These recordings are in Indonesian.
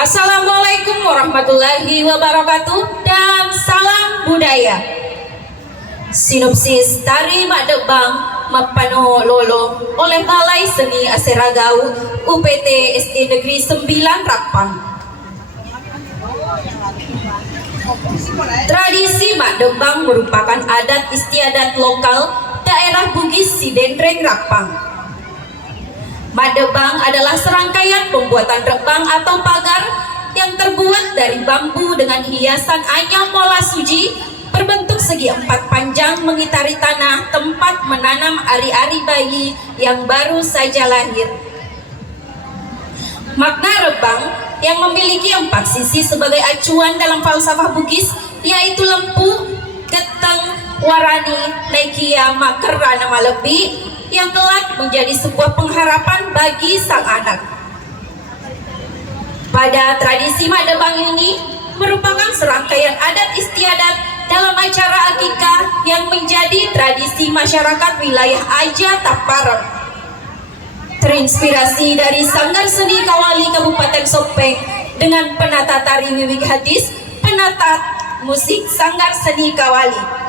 Assalamualaikum warahmatullahi wabarakatuh dan salam budaya. Sinopsis tari Madebang Mapano Lolo oleh Balai Seni Aseragau UPT SD Negeri 9 Rapang. Tradisi Madebang merupakan adat istiadat lokal daerah Bugis Sidendreng Rapang. Madebang adalah serangkaian pembuatan rebang atau pagar yang terbuat dari bambu dengan hiasan anyam mola suji berbentuk segi empat panjang mengitari tanah tempat menanam ari-ari bayi yang baru saja lahir. Makna rebang yang memiliki empat sisi sebagai acuan dalam falsafah Bugis yaitu lempu, geteng, warani, naikia, makera, nama lebih yang kelak menjadi sebuah pengharapan bagi sang anak. Pada tradisi Madebang ini merupakan serangkaian adat istiadat dalam acara akikah yang menjadi tradisi masyarakat wilayah Aja Taparem. Terinspirasi dari Sanggar Seni Kawali Kabupaten Sopeng dengan penata tari Wiwik Hadis, penata musik Sanggar Seni Kawali.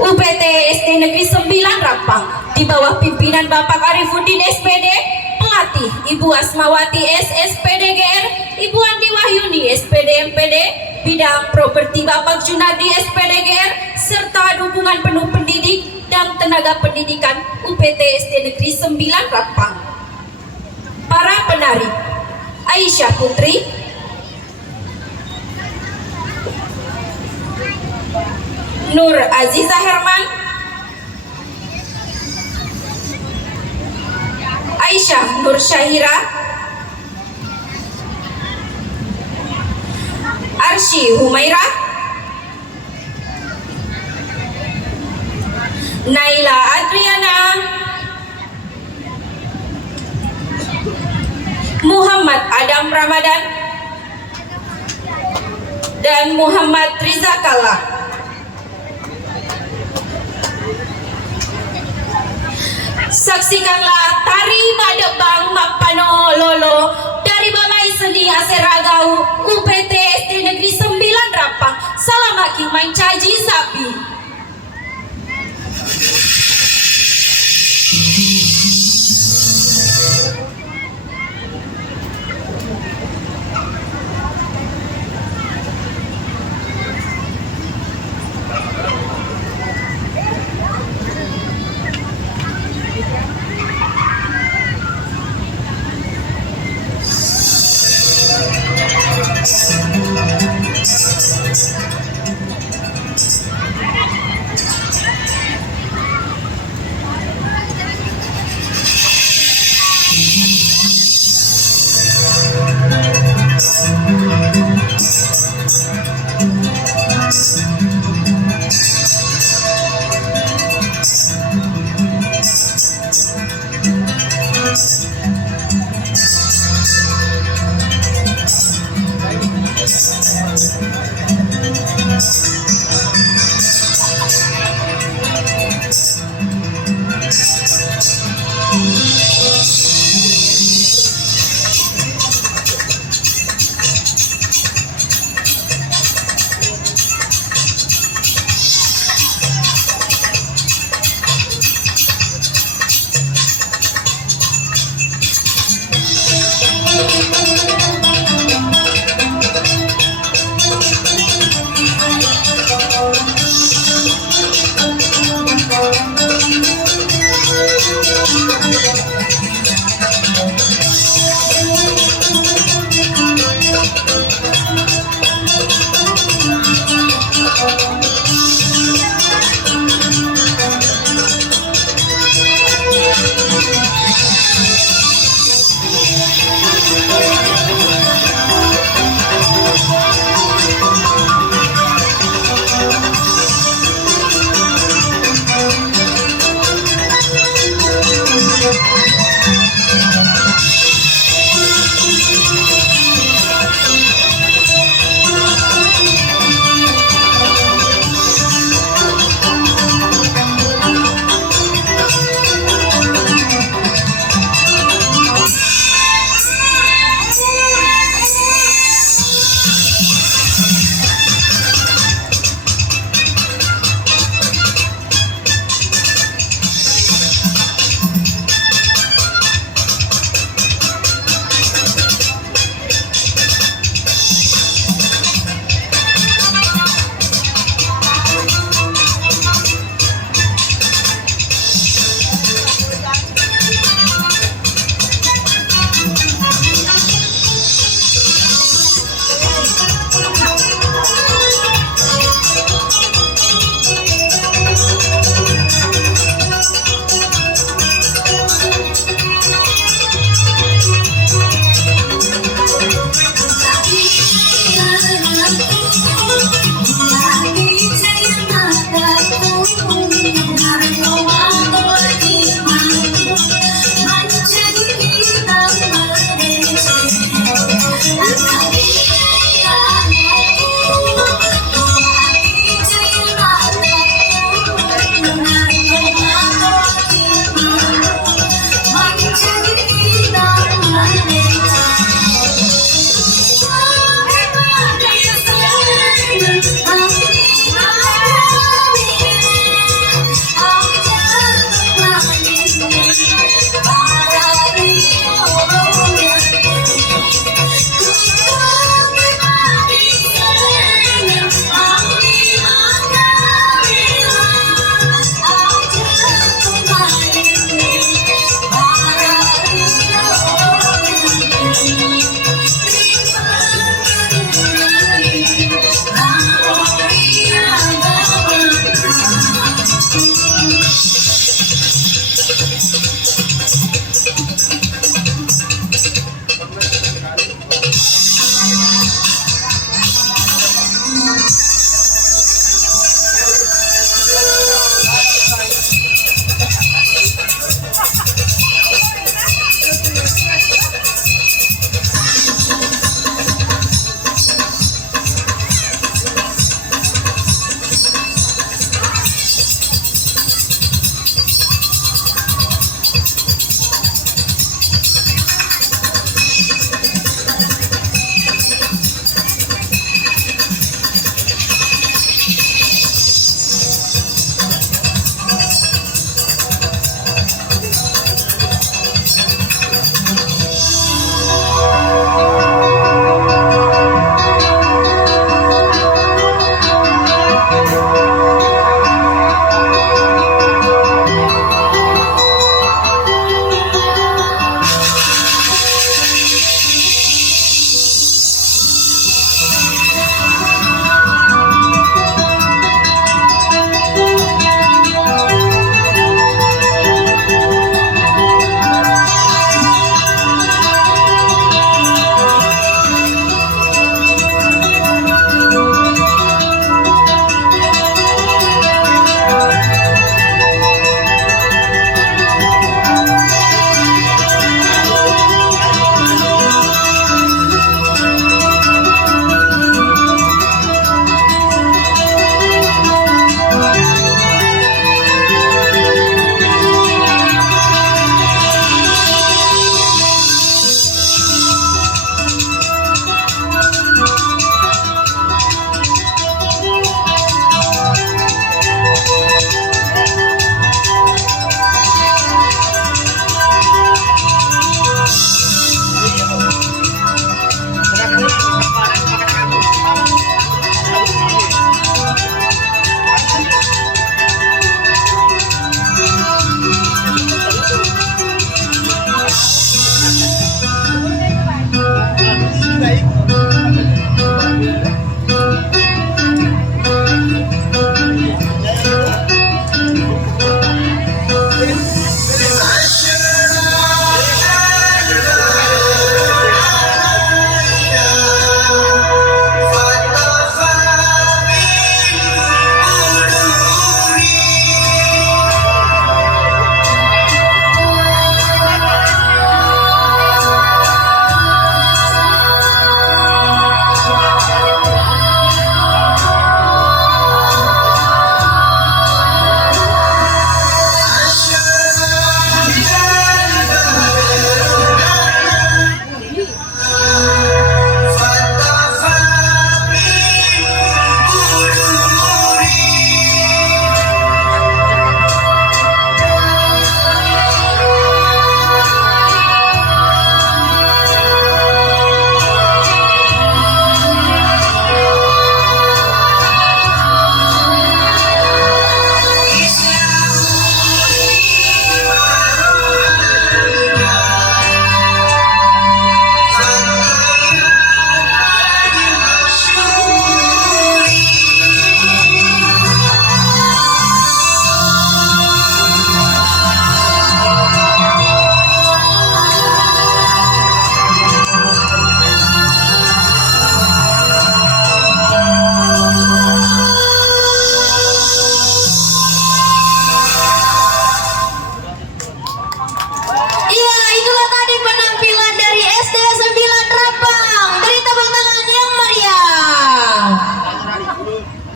UPT SD Negeri 9 Rapang di bawah pimpinan Bapak Arifuddin SPD, pelatih Ibu Asmawati S SPD GR, Ibu Andi Wahyuni SPD MPD, bidang properti Bapak Junardi SPD GR, serta dukungan penuh pendidik dan tenaga pendidikan UPT SD Negeri 9 Rapang. Para penari: Aisyah Putri, Nur Aziza Herman, Aisyah Nur Syahira, Arsy Humaira, Naila Adriana, Muhammad Adam Ramadan, dan Muhammad Riza Kalla. Saksikanlah tari Madebang Mapano Lolo dari Balai Seni Aseragau UPT SD Negeri 9 Rapang. Salam Aki Mancaji Sapi.